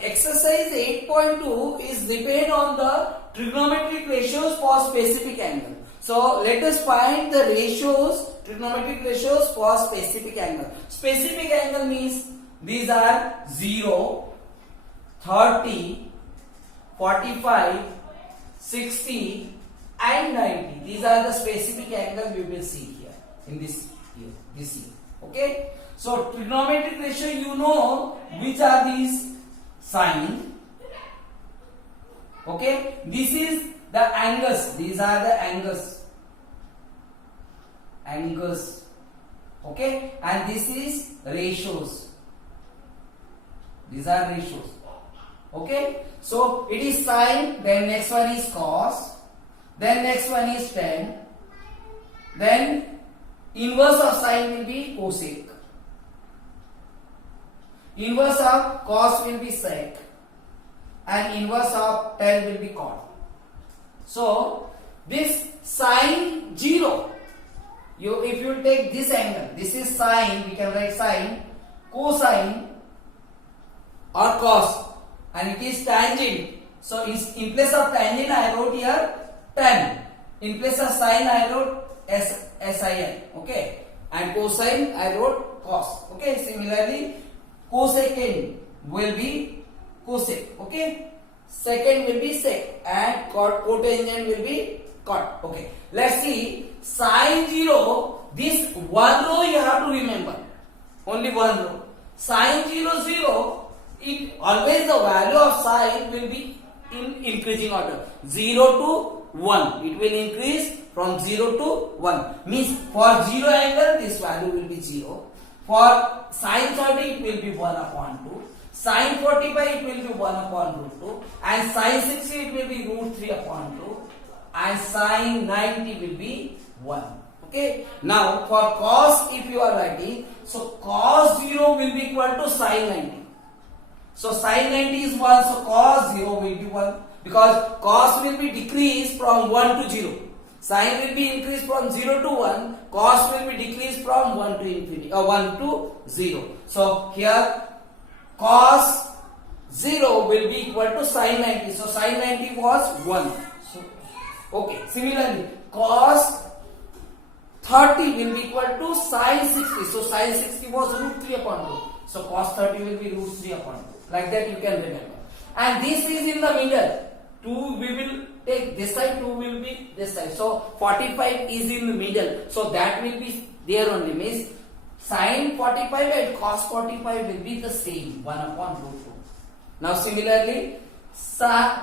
exercise 8.2 is depend on the trigonometric ratios for specific angle. So let us find the ratios, trigonometric ratios for specific angle. Specific angle means these are 0, 30, 45, 60 and 90. These are the specific angle we will see here in this year. Okay. So trigonometric ratio, you know which are these sine. Okay. This is the angles. These are the angles. Okay. And this is ratios. These are ratios. Okay. So it is sine. Then next one is cos. Then next one is tan. Then inverse of sine will be cosec. Inverse of cos will be sec. And inverse of tan will be cot. So this sine 0. If you take this angle, this is sine, we can write sine, cosine or cos, and it is tangent. So in place of tangent I wrote here tan. In place of sine I wrote sin. Okay, and cosine I wrote cos. Okay, similarly cosecant will be cosec. Okay, secant will be sec, and cotangent will be cot. Okay, let's see sine 0. This one row you have to remember, only one row. Sine 0 0, it always the value of sine will be in increasing order, 0 to 1. It will increase from 0 to 1. Means for 0 angle this value will be 0. For sine 30 it will be 1 upon 2. Sine 45 it will be 1 upon root 2. And sine 60 it will be root 3 upon 2. And sine 90 will be 1. Okay. Now for cos, if you are writing, so cos 0 will be equal to sine 90. So sine 90 is 1, so cos 0 will be 1. Because cos will be decreased from 1 to 0. Sine will be increased from 0 to 1. Cos will be decreased from 1 to infinity, 1 to 0. So here cos 0 will be equal to sine 90. So sine 90 was 1. So, okay. Similarly, cos 30 will be equal to sine 60. So sine 60 was root 3 upon 2. So cos 30 will be root 3 upon 2. Like that you can remember. And this is in the middle. 2 we will take this side, 2 will be this side. So 45 is in the middle. So that will be there only. Means sine 45 and cos 45 will be the same, 1 upon root 2. Now similarly,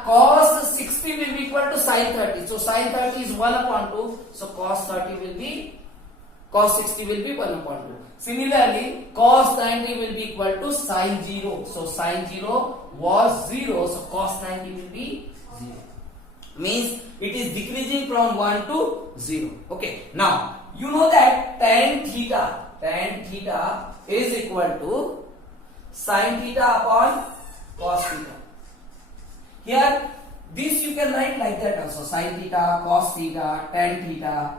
cos 60 will be equal to sine 30. So sine 30 is 1 upon 2. So cos 60 will be 1 upon 2. Similarly, cos 90 will be equal to sine 0. So sine 0 was 0. So cos 90 will be 0. Means it is decreasing from 1 to 0. Okay. Now you know that tan theta is equal to sine theta upon cos theta. Here this you can write like that also: sine theta, cos theta, tan theta,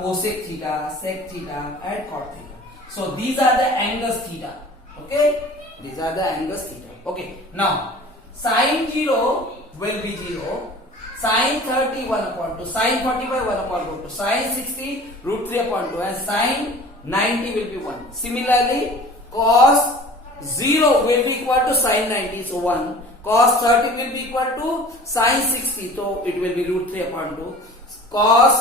cosec theta, sec theta, and cot theta. So these are the angles theta. Okay, these are the angles theta. Okay. Now sine 0 will be 0. Sine 30 1 upon 2. Sine 45 1 upon root 2. Sine 60 root 3 upon 2. And sine 90 will be 1. Similarly, cos 0 will be equal to sine 90. So 1. Cos 30 will be equal to sine 60. So it will be root 3 upon 2. Cos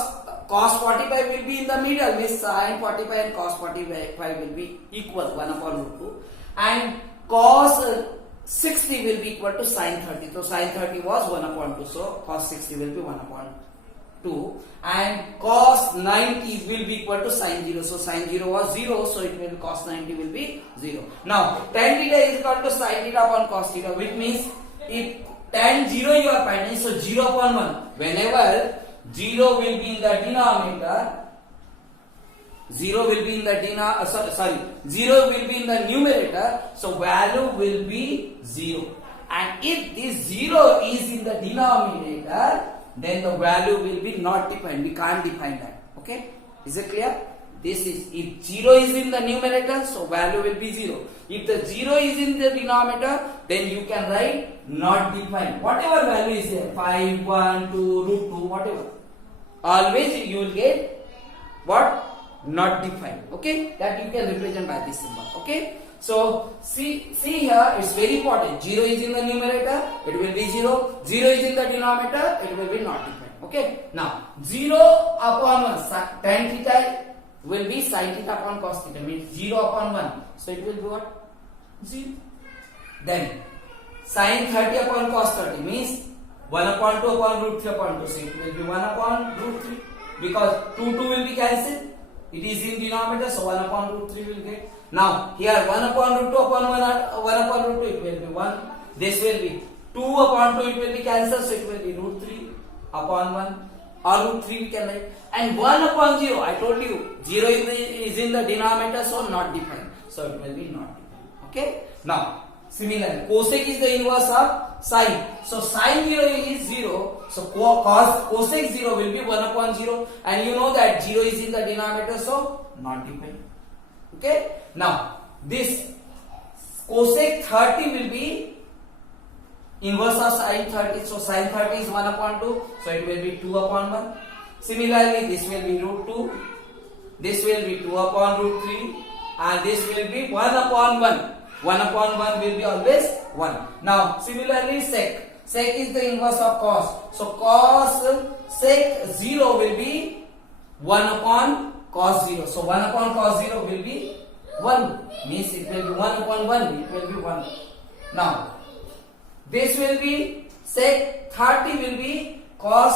45 will be in the middle. Means sine 45 and cos 45 will be equal, 1 upon root 2. And cos 60 will be equal to sine 30. So sine 30 was 1 upon 2. So cos 60 will be 1 upon 2. And cos 90 will be equal to sine 0. So sine 0 was 0. So it will cos 90 will be 0. Now tan theta is equal to sine theta upon cos theta, which means if tan 0 you are finding, so 0 upon 1. Whenever 0 will be in the denominator, 0 will be in the 0 will be in the numerator, so value will be 0. And if this 0 is in the denominator, then the value will be not defined. We can't define that. Okay, is it clear? this is, if 0 is in the numerator, so value will be 0. If the 0 is in the denominator, then you can write not defined. Whatever value is there, 5, 1, 2, root 2, whatever. Always you will get what? Not defined. Okay? That you can represent by this symbol. Okay? So see here, it's very important. 0 is in the numerator, it will be 0. 0 is in the denominator, it will be not defined. Okay? Now 0 upon 1, tan theta will be sin theta upon cos theta, means 0 upon 1. So it will be what? 0. Then sin 30 upon cos 30 means 1 upon 2 upon root 3 upon 2. So it will be 1 upon root 3, because 2 will be cancelled. It is in denominator, so 1 upon root 3 will get. Now here 1 upon root 2 upon 1 upon root 2, it will be 1. This will be 2 upon 2, it will be cancelled, so it will be root 3 upon 1 or root 3 we can write. And 1 upon 0, I told you 0 is in the denominator, so not defined, so it will be not defined. Okay? Now similarly, cosec is the inverse of sine. So sine 0 is 0. So cosec 0 will be 1 upon 0. And you know that 0 is in the denominator, so not defined. Okay? Now this cosec 30 will be inverse of sine 30. So sine 30 is 1 upon 2. So it will be 2 upon 1. Similarly, this will be root 2. This will be 2 upon root 3. And this will be 1 upon 1. 1 upon 1 will be always 1. Now similarly, sec. Sec is the inverse of cos. So cos sec 0 will be 1 upon cos 0. So 1 upon cos 0 will be 1. Means it will be 1 upon 1. It will be 1. Now this will be sec 30 will be cos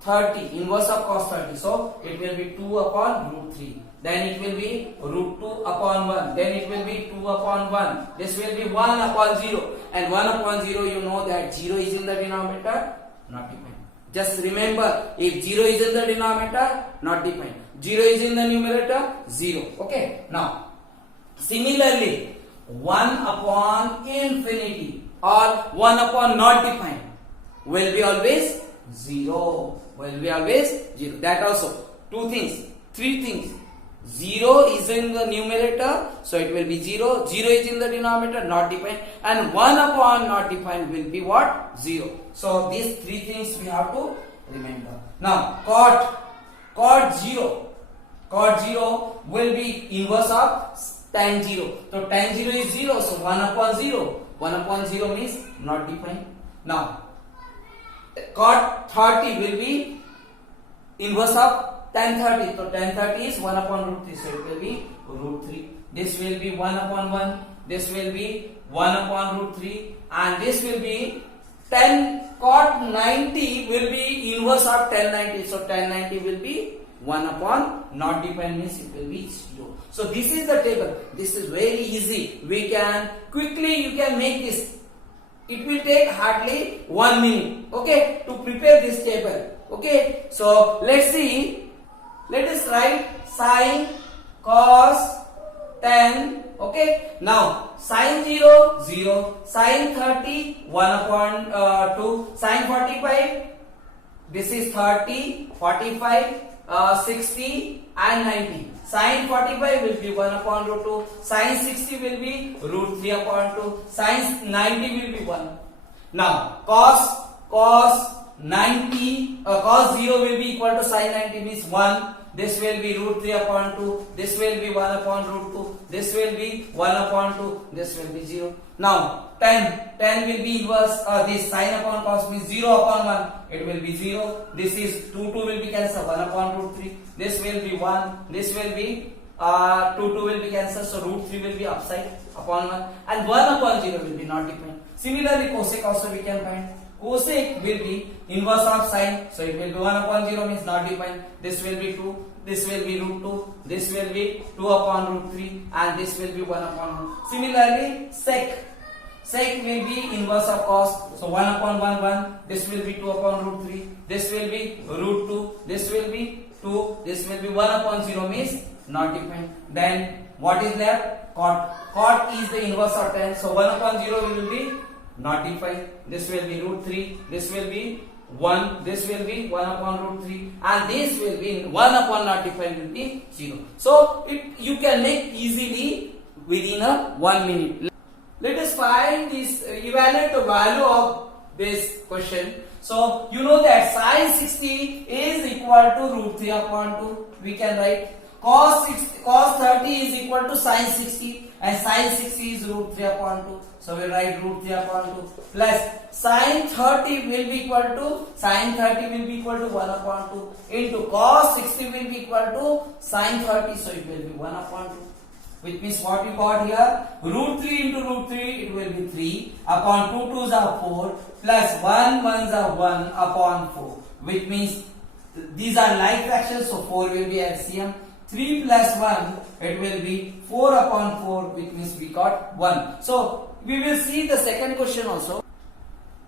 30. Inverse of cos 30. So it will be 2 upon root 3. Then it will be root 2 upon 1. Then it will be 2 upon 1. This will be 1 upon 0. And 1 upon 0, you know that 0 is in the denominator, not defined. Just remember, if 0 is in the denominator, not defined. 0 is in the numerator, 0. Okay. Now, similarly, 1 upon infinity or 1 upon not defined will be always 0. Will be always 0. That also. 2 things. 3 things. 0 is in the numerator, so it will be 0. 0 is in the denominator, not defined. And 1 upon not defined will be what? 0. So these 3 things we have to remember. Now cot 0. Cot 0 will be inverse of tan 0. So tan 0 is 0, so 1 upon 0. 1 upon 0 means not defined. Now cot 30 will be inverse of tan 30. So tan 30 is 1 upon root 3. So it will be root 3. This will be 1 upon 1. This will be 1 upon root 3. And this will be tan cot 90 will be inverse of tan 90. So tan 90 will be 1 upon not defined, means it will be 0. So this is the table. This is very easy. We can quickly, you can make this. It will take hardly 1 minute. Okay, to prepare this table. Okay, so let's see. Let us write sine, cos, tan. Okay. Now sine 0, 0. Sine 30, 1 upon 2. Sine 45. This is 30, 45, 60 and 90. Sine 45 will be 1 upon root 2. Sine 60 will be root 3 upon 2. Sine 90 will be 1. Now cos 90, cos 0 will be equal to sine 90, means 1. This will be root 3 upon 2. This will be 1 upon root 2. This will be 1 upon 2. This will be 0. Now tan will be inverse. This sine upon cos means 0 upon 1. It will be 0. This is 2 will be cancelled. 1 upon root 3. This will be 1. This will be 2 will be cancelled. So root 3 will be upside upon 1. And 1 upon 0 will be not defined. Similarly, cosec also we can find. Cosec will be inverse of sine, so it will be 1 upon 0 means not defined. This will be 2, this will be root 2, this will be 2 upon root 3, and this will be 1 upon 1. Similarly, sec will be inverse of cos, so 1 upon 1, 1, this will be 2 upon root 3, this will be root 2, this will be 2, this will be 1 upon 0 means not defined. Then what is left? Cot is the inverse of tan, so 1 upon 0 will be not defined. This will be root 3, this will be 1, this will be 1 upon root 3, and this will be 1 upon 95 will be 0. So you can make easily within a 1 minute. Let us find this, evaluate the value of this question. So you know that sin 60 is equal to root 3 upon 2. We can write cos 30 is equal to sin 60, and sin 60 is root 3 upon 2. So we write root 3 upon 2 plus sin 30 will be equal to 1 upon 2 into cos 60 will be equal to sin 30. So it will be 1 upon 2. Which means what we got here, root 3 into root 3, it will be 3 upon 2 2s are 4 plus 1 1s are 1 upon 4, which means these are like fractions, so 4 will be LCM. 3 plus 1, it will be 4 upon 4, which means we got 1. So we will see the second question also.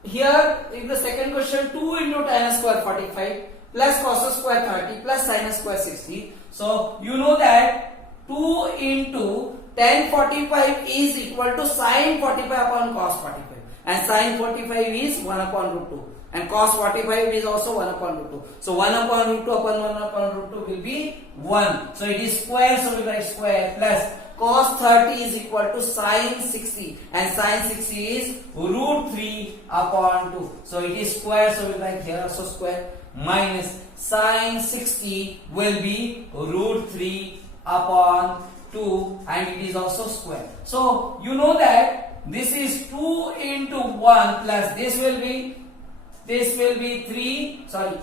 Here in the second question, 2 into tan square 45 plus cos square 30 plus sin square 60. So you know that 2 into tan 45 is equal to sin 45 upon cos 45, and sin 45 is 1 upon root 2, and cos 45 is also 1 upon root 2. So 1 upon root 2 upon 1 upon root 2 will be 1. So it is square, so we write square plus cos 30 is equal to sin 60, and sin 60 is root 3 upon 2. So it is square, so we write here also square, minus sin 60 will be root 3 upon 2, and it is also square. So you know that this is 2 into 1 plus this will be 3, sorry,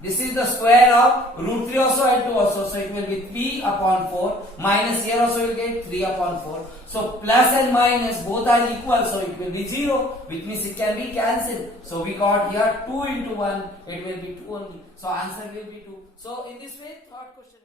this is the square of root 3 also and 2 also, so it will be 3 upon 4, minus here also will get 3 upon 4. So plus and minus both are equal, so it will be 0, which means it can be cancelled. So we got here 2 into 1, it will be 2 only. So answer will be 2. So in this way, third question.